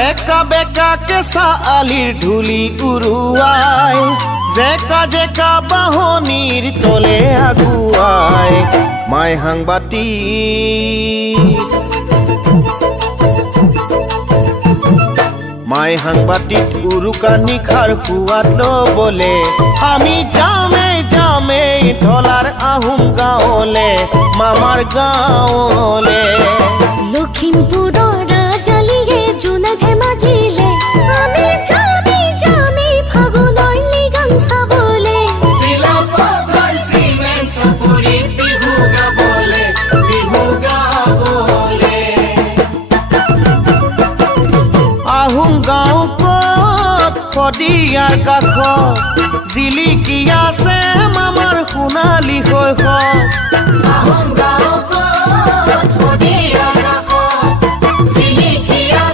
একা বেকা কেঁচা আলিৰ ধূলি উৰুৱাই জেকা জেকা বাহনিৰ তলে আগুৱাই মাই সাংবাতিক উৰুকা নিশাৰ সোৱাদ ল'বলে আমি যামেই ঢলাৰ আহোম গাঁৱলে মামাৰ গাঁৱলে লখিমপুৰৰ ৰাজালিয়ে জোনা ধেমাজিলে আমি যামেই ফাগুনৰ লিগাং চাবলে চিলাপথাৰ চিমেণ্ট চাপৰিত বিহু গাবলে আহোম গাঁও ক'ত শদিয়াৰ কাষত জিলিকি আছে মামাৰ সোণালী শৈশৱ আহোম গাঁও ক'ত শদিয়াৰ কাষত